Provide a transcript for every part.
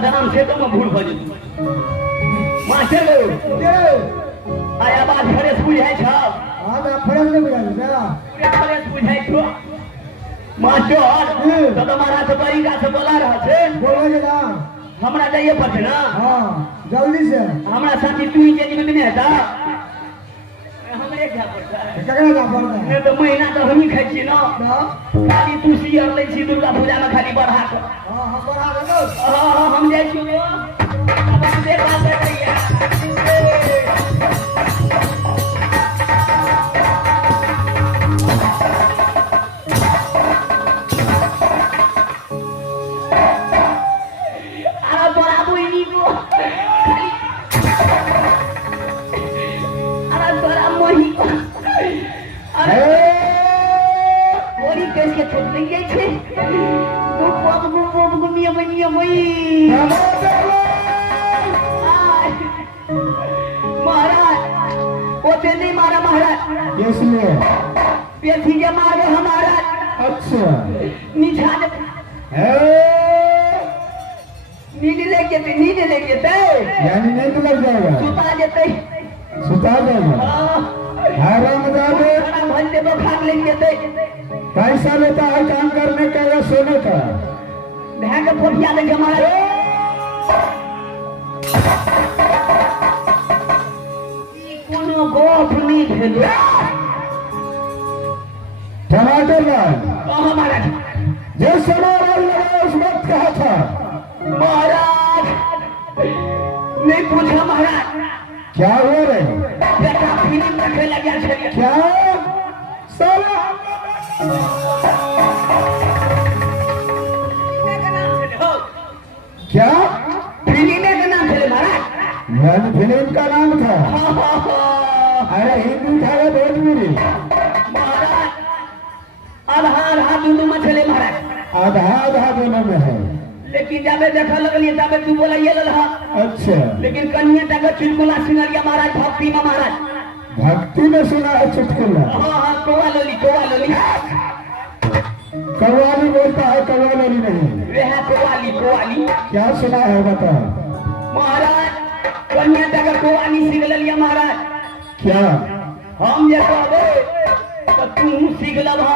धनाम से तो मैं भूल भजे मास्टर लो आया बात फ्रेश बुझाय छ हां ना फ्रेश नहीं बुझाय जा पूरा फ्रेश बुझाय छ मास्टर तो तुम्हारा से तरीका से बोला रहा छे बोलो जला हमरा जाइए पड़े ना हां जल्दी से हमरा साथी तू ही चेंज में नहीं है ता हमरे क्या पड़ता है ककरा जा पड़ता है नहीं तो महीना तो हम ही खाई छी ना खाली तू सियर ले छी दुर्गा पूजा में खाली बढ़ा के हां हम बढ़ा दे हां हम जाई छी अब हम देख बात करिए हमारा अच्छा निछान नींद लेके थे यानी नींद लग जाएगा सुता जाएगा आराम जाओगे भंडे को खान लेके थे पैसा लेता है काम करने का या सोने का ढाक फोटिया लेके हमारा कोनो गोफ नहीं खेलो टमाटर लाल हमारा जिस समय राज लगा उस वक्त कहा था महाराज नहीं पूछा महाराज क्या हो रहे बेटा फिल्म रखे लगा छे क्या साला क्या फिल्म का नाम है महाराज मैंने फिल्म का नाम था अरे हिंदू था या भोजपुरी महाराज आधा दोनों में चले महाराज आधा दोनों में है लेकिन जाबे देखा लगलिए जाबे तू बोला ये ललहा अच्छा लेकिन कन्या तक चुटकुला सिंगरिया महाराज भक्ति में महाराज भक्ति में सुना है चुटकुला हां कव्वाली कव्वाली बोलता है कव्वाली नहीं वह कव्वाली क्या सुना है बता महाराज कन्या तक कव्वाली सीख लिया महाराज क्या हम ये कहबे तो तू सीख लबा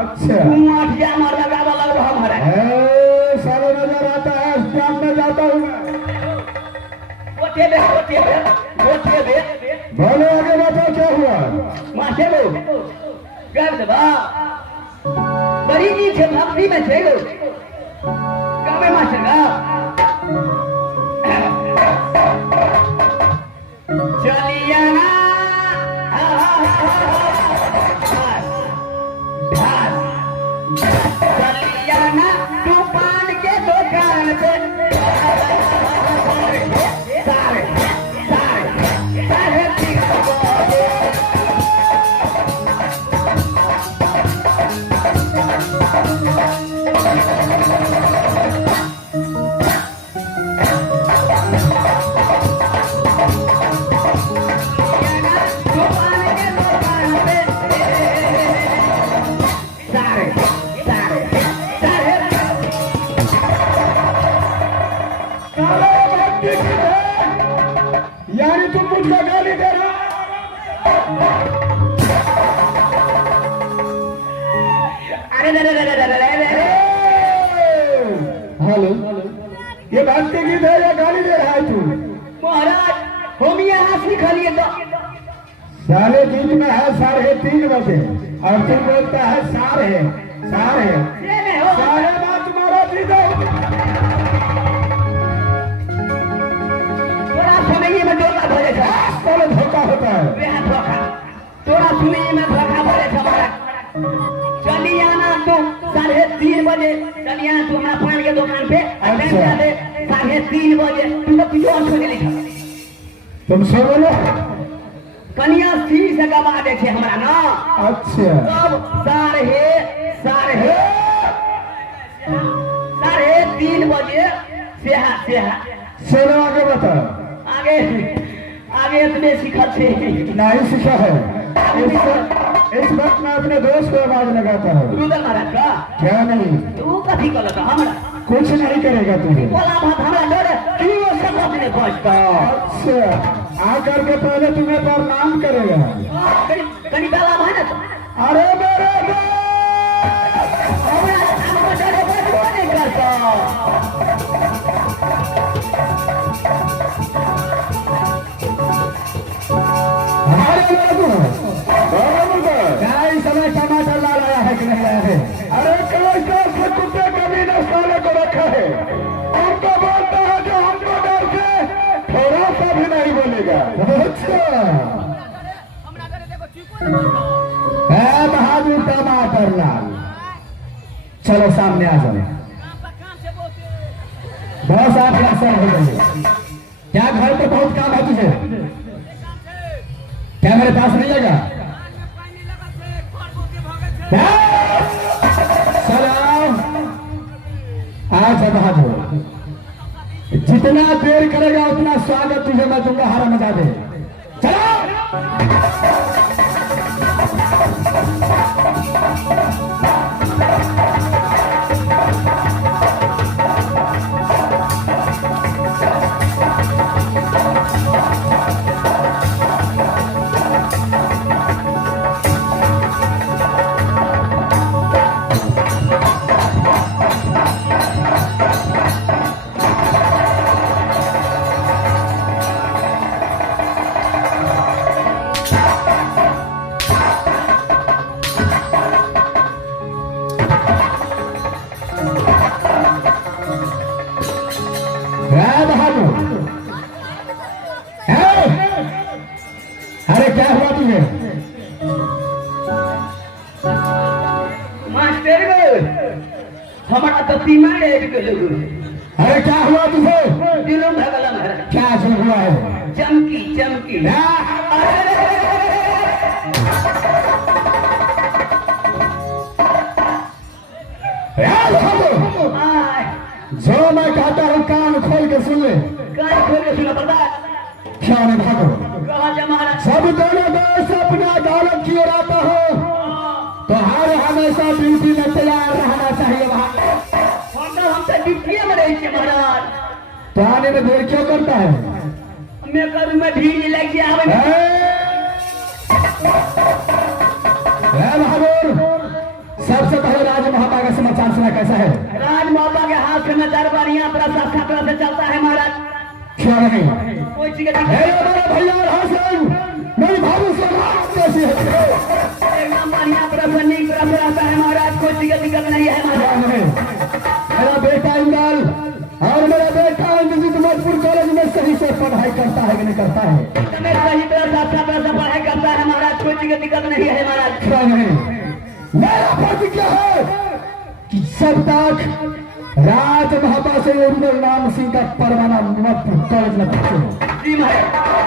अच्छा तू आठ जा मार लगावा लगबा हमारा सारे नजर आता है स्टाफ में जाता हूँ ओटे बे बोलो आगे बताओ क्या हुआ मास्टर लो कर दबा बड़ी नी छे भक्ति में छे लो कामे मास्टर का चलिया ना चलिया ना तू पान के दुकान पे सारे ये भक्ति गीत है या गाली दे रहा है तू? महाराज हम यहाँ सीख लिए तो साले गीत में है 3:30 बजे और तू बोलता है सार है ये नहीं हो सारे बात तुम्हारा दीदो थोड़ा समय में धोखा भरे था साले धोखा होता है। बेहद धोखा थोड़ा समय में धोखा भरे था महाराज चलिए आना तो 3:30 बजे चलिए आना तू हमारा पान के दुकान पे अच्छा। 3:30 बजे तू तो कुछ और सोच लिखा तुम सो बोलो। कन्या सी से गवा देखे हमरा ना अच्छा तब 3:30 बजे सेहा चलो आगे बता। आगे इतने सीखल छे नहीं सीखा है। इस वक्त मैं अपने दोस्त को आवाज लगाता हूँ। रुदल महाराज का क्या नहीं तू कथी कल हमरा कुछ नहीं करेगा तुझे। बोला बात हमरा डर क्यों सब अपने बचता अच्छा आकर के पहले तुम्हें प्रणाम करेगा। कनी बेला मेहनत अरे मेरे हमरा हमको डर नहीं करता हमारे क्या इस समय टमाटर ला लाया है कि नहीं लाया है? अरे कैसे से कुत्ते कभी ने साले को रखा है। हमको बोलता है जो हमको डर से थोड़ा सा भी नहीं बोलेगा। अच्छा है बहादुर टमाटर लाल चलो सामने आ जाओ। बहुत आप असर हो गए क्या घर पे बहुत काम है तुझे? क्या मेरे पास नहीं लगा? सलाम आज बहादुर जितना देर करेगा उतना स्वागत तुझे मैं दूंगा। हारा मजा दे चलो। अरे क्या हुआ तुझे? मास्टर हमारा तो सीमा डेट के लोग अरे क्या हुआ तुझे? दिलों भगला महाराज क्या जो हुआ है? चमकी जो मैं कहता हूँ कान खोल के सुन ले। कान खोल के सुना पड़ता क्या नहीं भागो महाराज सब दोनों दोस्त अपने अदालत की ओर आता हो तो हर हमेशा ड्यूटी में तैयार रहना चाहिए। वहाँ हम तो ड्यूटी में रहे महाराज तो आने में देर क्यों करता है? मैं करूँ मैं भीड़ लेके आवे बहादुर सबसे पहले राज महापा का समाचार सुना कैसा है? राज महापा के हाथ से नजर बढ़िया प्रशासन तरह से चलता है महाराज। क्या नहीं कोई चीज मेरे भैया हसन मेरी भाभी से बात कैसी है? एकदम बढ़िया प्रसन्निक तरह से रहता है महाराज। कोई चीज दिक्कत नहीं है महाराज। मेरा बेटा इंदल और मेरा बेटा इंद्रजीत मजपुर कॉलेज में सही से पढ़ाई करता है कि नहीं करता है? सही तरह से अच्छा तरह से पढ़ाई करता है महाराज। कोई चीज दिक्कत नहीं है महाराज। क्या नहीं मेरा प्रतिज्ञा है कि जब तक राज महापा से नाम सिंह का परवाना कॉलेज में पहुंचे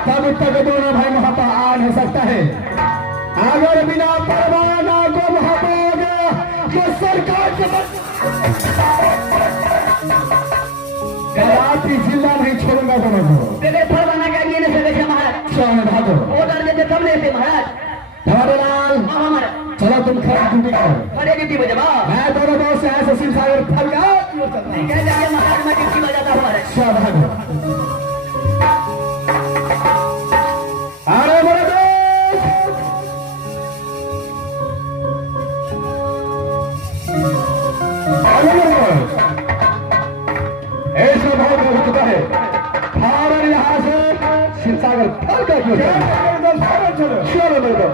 तब तक दोनों भाई महापा आ नहीं सकता है। अगर बिना परवाना को महापा हो गया तो सरकार के कराची जिला नहीं छोड़ूंगा दोनों को। परवाना का ये नहीं सके महाराज। क्या भागो ऑर्डर देते तब नहीं थे महाराज। धवरेलाल चलो तुम खड़ा ड्यूटी करो। खड़े ड्यूटी में जमा मैं दोनों दोस्त से ऐसे सिंह सागर फल गया महाराज मैं ड्यूटी में जाता हूँ। अरे मेरे दोस्त ऐसा बहुत देखो चलो चलो मेरे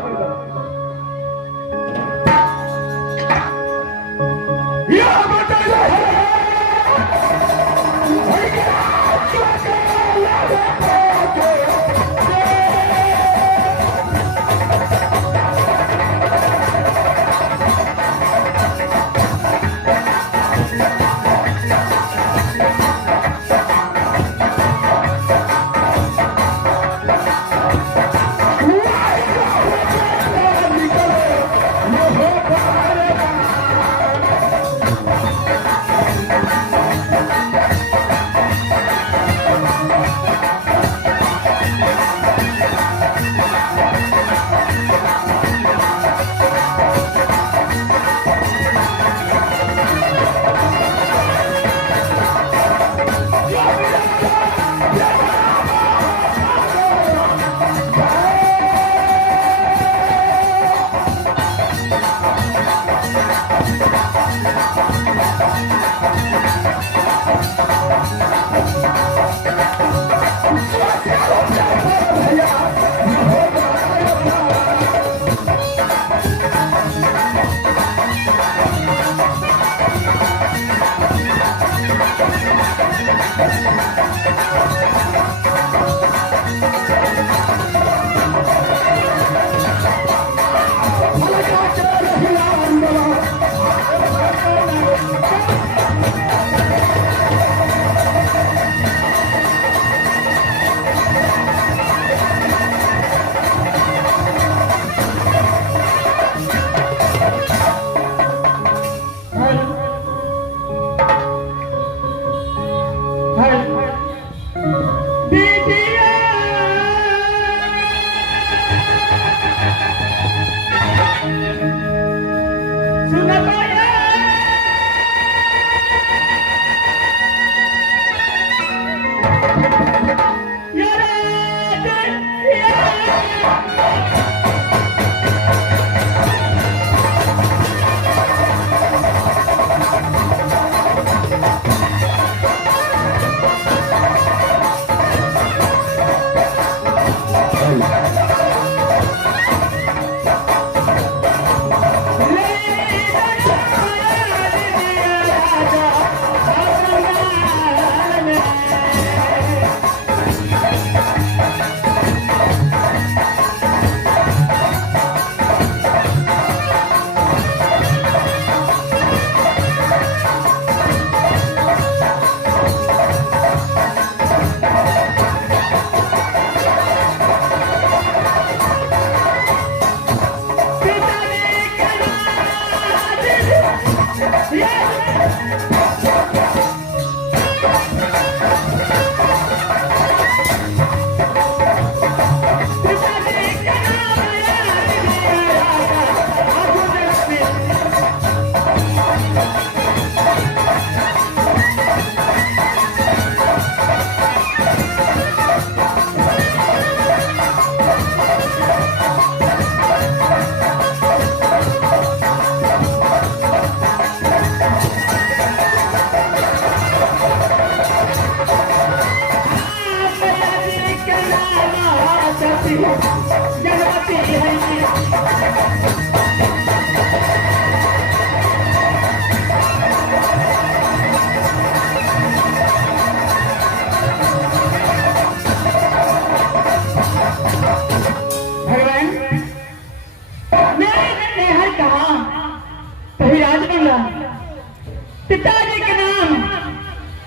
पिताजी के नाम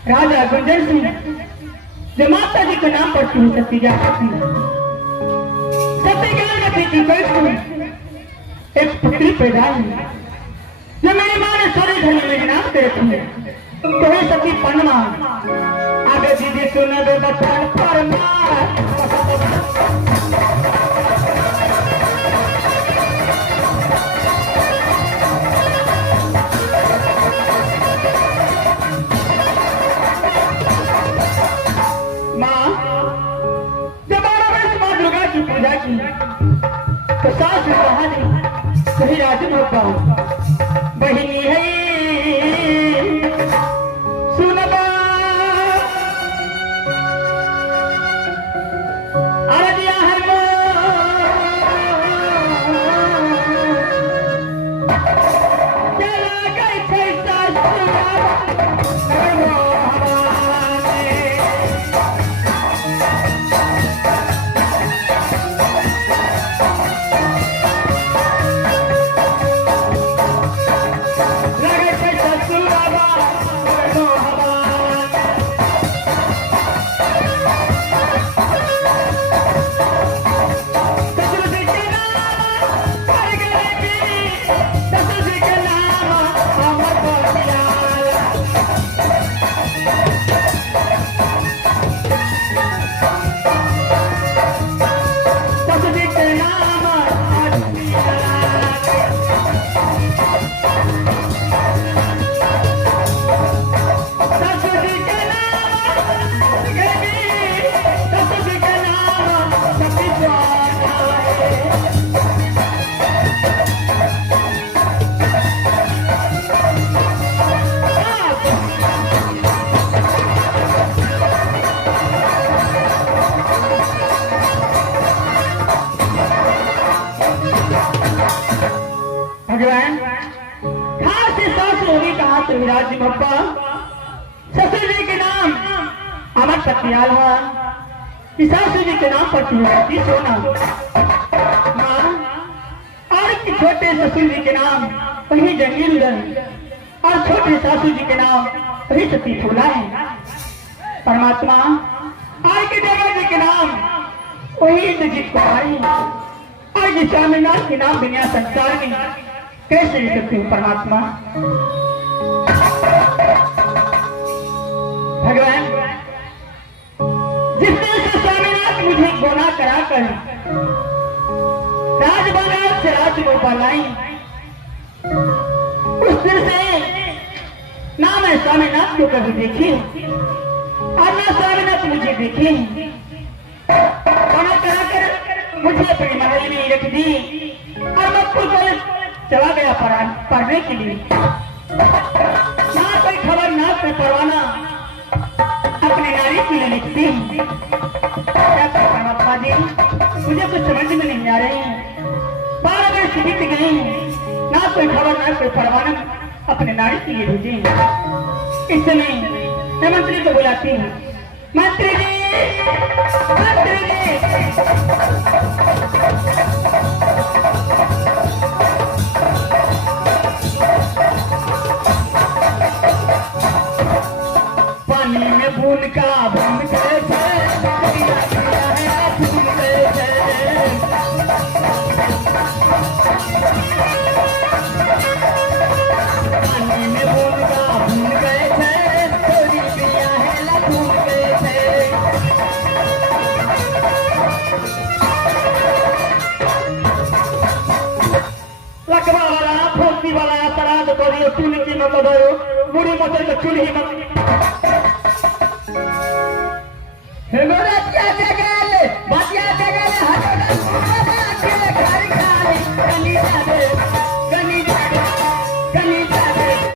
राजा गुंजर सिंह, जो माता जी के नाम पर थी सती जाती थी। सती ज्ञान की कोई एक पुत्री पैदा हुई, जो मेरी माँ ने सारे धन मेरे नाम दे थी। तो है सती पन्मा आगे दीदी सुन दो बचन परमा तो सास कहा नहीं सही राजन होता बहिनी है सुनबा अरदिया हर भगवान खास से सास होगी कहा तो विराज जी बप्पा ससुर जी के नाम अमर सत्याल हुआ कि सासू जी के नाम पर तुलसी सोना माँ और कि छोटे ससुर जी के नाम वही जंगील और छोटे सासू जी के नाम वही सती फूला है। परमात्मा और के देवा जी के नाम वही इंद्रजीत कुमारी और जी स्वामीनाथ के नाम बिना संसार में कैसे लिख सकती हूँ परमात्मा। भगवान जिस दिन से स्वामीनाथ मुझे गोना कराकर राजबाग से राजगोपाल लाई उस दिन से ना मैं स्वामीनाथ को कभी देखी और ना स्वामीनाथ मुझे देखे। गोना कराकर मुझे अपनी महल में रख दी और मैं खुद चला गया पढ़ने के लिए। ना कोई खबर ना कोई परवाना अपने नारी के लिए लिखती क्या परमात्मा जी मुझे कुछ समझ में नहीं आ रहे हैं। 12 वर्ष बीत गए ना कोई खबर ना कोई परवाना अपने नारी के लिए भेजे। इस समय मैं मंत्री को बुलाती हूँ। मंत्री जी मंत्री जी पानी में बूंद का बूंद कैसे पानी में बूंद का बूंद कैसे चोरी पिया है लखून कैसे। लकवा वाला फोसी वाला अपराध करियो चुन की मत दो बुढ़ी मत चुल्ही मत